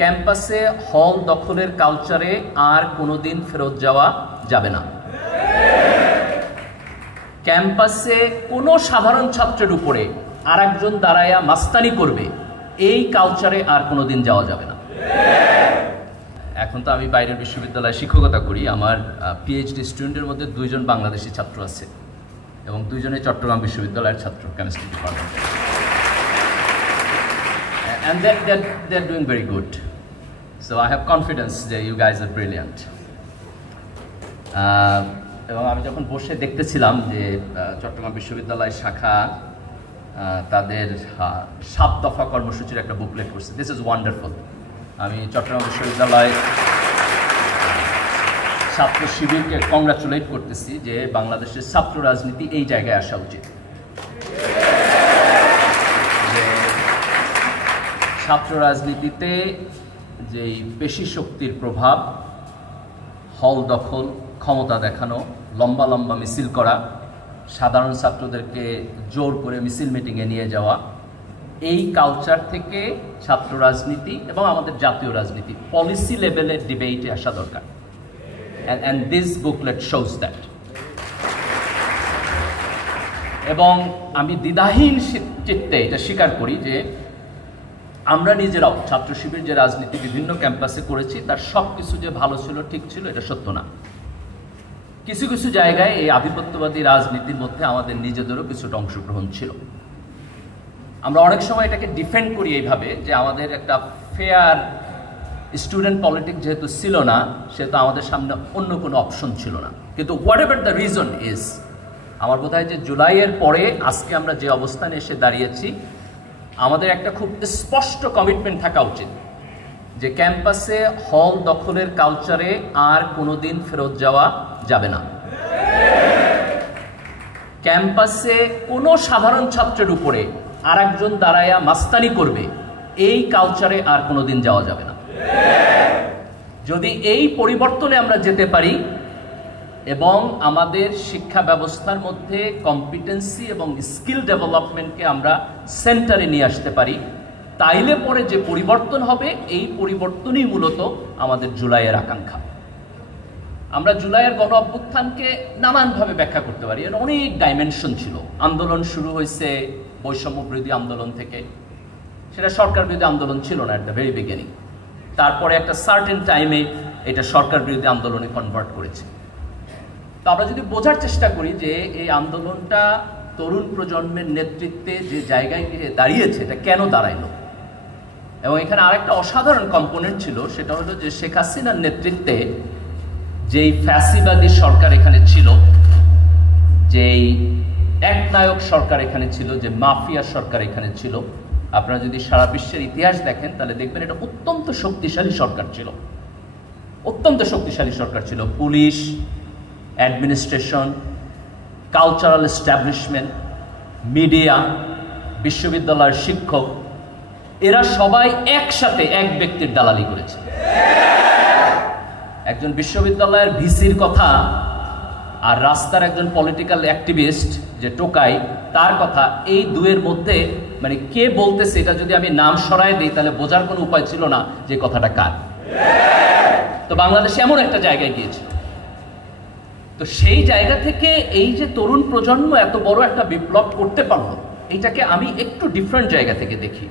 ক্যাম্পাসে হল দখলের কালচারে আর কোনোদিন ফেরত যাওয়া যাবে না। ক্যাম্পাসে কোনো সাধারণ ছাত্রের উপরে আরেকজন দাঁড়ায়া মাস্তানি করবে, এই কালচারে আর কোনোদিন যাওয়া যাবে না। এখন তো আমি বাইরের বিশ্ববিদ্যালয়ে শিক্ষকতা করি। আমার পিএইচডি স্টুডেন্টের মধ্যে 2 জন বাংলাদেশি ছাত্র আছে এবং 2 জনই চট্টগ্রাম বিশ্ববিদ্যালয়ের ছাত্র, chemistry department. And they're doing very good. So I have confidence that you guys are brilliant. এবং আমি যখন বসে দেখতেছিলাম যে চট্টগ্রাম বিশ্ববিদ্যালয় শাখা তাদের 7 দফা কর্মসূচির একটা বুকলেট করছে। This is wonderful. আমি চট্টগ্রাম বিশ্ববিদ্যালয় ছাত্র শিবিরকে কংগ্রাচুলেট করতেছি যে বাংলাদেশের ছাত্র রাজনীতি এই জায়গায় আসা উচিত। ছাত্র রাজনীতিতে যেই পেশি শক্তির প্রভাব, হল দখল, ক্ষমতা দেখানো, লম্বা লম্বা মিছিল করা, সাধারণ ছাত্রদেরকে জোর করে মিছিল মিটিংয়ে নিয়ে যাওয়া, এই কালচার থেকে ছাত্র রাজনীতি এবং আমাদের জাতীয় রাজনীতি পলিসি লেভেলের ডিবেটে আসা দরকার। And this booklet shows that. এবং আমি দ্বিধাহীন চিত্তে এটা স্বীকার করি যে আমরা নিজেরাও ছাত্র শিবির যে রাজনীতি বিভিন্ন ক্যাম্পাসে করেছি তার সব কিছু যে ভালো ছিল, ঠিক ছিল, এটা সত্য না। কিছু কিছু জায়গায় এই আধিপত্যবাদী রাজনীতির মধ্যে আমাদের নিজেদেরও কিছুটা অংশগ্রহণ ছিল। আমরা অনেক সময় এটাকে ডিফেন্ড করি এইভাবে যে আমাদের একটা ফেয়ার স্টুডেন্ট পলিটিক্স যেহেতু ছিল না, সেহেতু আমাদের সামনে অন্য কোনো অপশন ছিল না। কিন্তু what ever the reason is, আমার বোধ হয় যে জুলাইয়ের পরে আজকে আমরা যে অবস্থানে এসে দাঁড়িয়েছি, আমাদের একটা খুব স্পষ্ট কমিটমেন্ট থাকা উচিত যে ক্যাম্পাসে হল দখলের কালচারে আর কোনোদিন ফেরত যাওয়া যাবে না। ক্যাম্পাসে কোনো সাধারণ ছাত্রের উপরে আরেকজন দাঁড়ায়া মাস্তানি করবে, এই কালচারে আর কোনোদিন যাওয়া যাবে না। যদি এই পরিবর্তনে আমরা যেতে পারি এবং আমাদের শিক্ষা ব্যবস্থার মধ্যে কম্পিটেন্সি এবং স্কিল ডেভেলপমেন্টকে আমরা সেন্টারে নিয়ে আসতে পারি, তাইলে পরে যে পরিবর্তন হবে, এই পরিবর্তনই মূলত আমাদের জুলাইয়ের আকাঙ্ক্ষা। আমরা জুলাইয়ের গণ অভ্যুত্থানকে নানানভাবে ব্যাখ্যা করতে পারি। এর অনেক ডাইমেনশন ছিল। আন্দোলন শুরু হয়েছে বৈষম্য বিরোধী আন্দোলন থেকে, সেটা সরকার বিরোধী আন্দোলন ছিল না এট দ্য ভেরি বিগিনিং। তারপরে একটা সার্টেন টাইমে এটা সরকার বিরোধী আন্দোলনে কনভার্ট করেছে। তো আমরা যদি বোঝার চেষ্টা করি যে এই আন্দোলনটা তরুণ প্রজন্মের নেতৃত্বে যে জায়গায় গিয়ে দাঁড়িয়েছে, এটা কেন দাঁড়াইলো, এবং এখানে আরেকটা অসাধারণ কম্পোনেন্ট ছিল, সেটা হলো যে শেখ হাসিনার নেতৃত্বে যেই ফ্যাসিবাদী সরকার এখানে ছিল, যেই একনায়ক সরকার এখানে ছিল, যে মাফিয়া সরকার এখানে ছিল, আপনারা যদি সারা বিশ্বের ইতিহাস দেখেন তাহলে দেখবেন এটা অত্যন্ত শক্তিশালী সরকার ছিল। অত্যন্ত শক্তিশালী সরকার ছিল। Police, administration, cultural establishment, media, বিশ্ববিদ্যালয়ের শিক্ষক, এরা সবাই একসাথে এক ব্যক্তির দালালি করেছে। একজন বিশ্ববিদ্যালয়ের ভিসির কথা আর রাস্তার একজন পলিটিক্যাল অ্যাক্টিভিস্ট যে টোকাই, তার কথা, এই দুয়ের মধ্যে মানে কে বলতেছে এটা যদি আমি নাম সরায় দিই তাহলে বোঝার কোনো উপায় ছিল না যে কথাটা কার। তো বাংলাদেশ এমন একটা জায়গায় গিয়েছিল। তো সেই জায়গা থেকে এই যে তরুণ প্রজন্ম এত বড় একটা বিপ্লব করতে পারলো, এটাকে আমি একটু ডিফারেন্ট জায়গা থেকে দেখি।